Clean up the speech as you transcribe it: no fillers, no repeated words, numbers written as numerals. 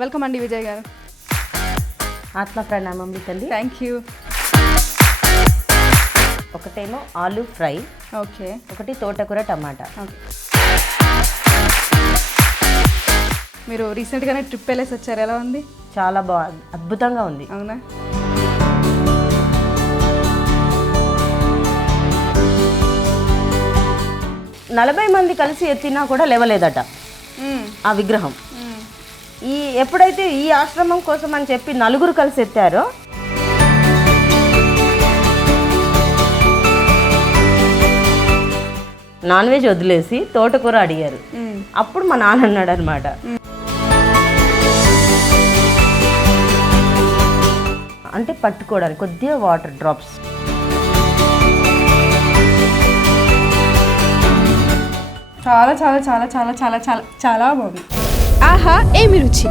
Welcome అండి విజయ్ గారు. ఆత్మ ప్రణామం తల్లి. Thank you. ఒకటేమో ఆలూ ఫ్రై, ఓకే. ఒకటి తోటకూర టమాటా. ఓకే. మీరు రీసెంట్గానే ట్రిప్ వెళ్ళేసి వచ్చారు, ఎలా ఉంది? చాలా అద్భుతంగా ఉంది. అవునా? నలభై మంది కలిసి ఎత్తినా కూడా లేవలేదట ఆ విగ్రహం. ఎప్పుడైతే ఈ ఆశ్రమం కోసం అని చెప్పి నలుగురు కలిసి ఎత్తారో నాన్ వెజ్ వదిలేసి తోటకూర అడిగారు. అప్పుడు మా నాన్న అన్నాడు అనమాట, అంటే పట్టుకోవడానికి కొద్దిగా వాటర్ డ్రాప్స్. చాలా చాలా చాలా చాలా చాలా చాలా చాలా బాగుంది. ఆహా ఏమి రుచి!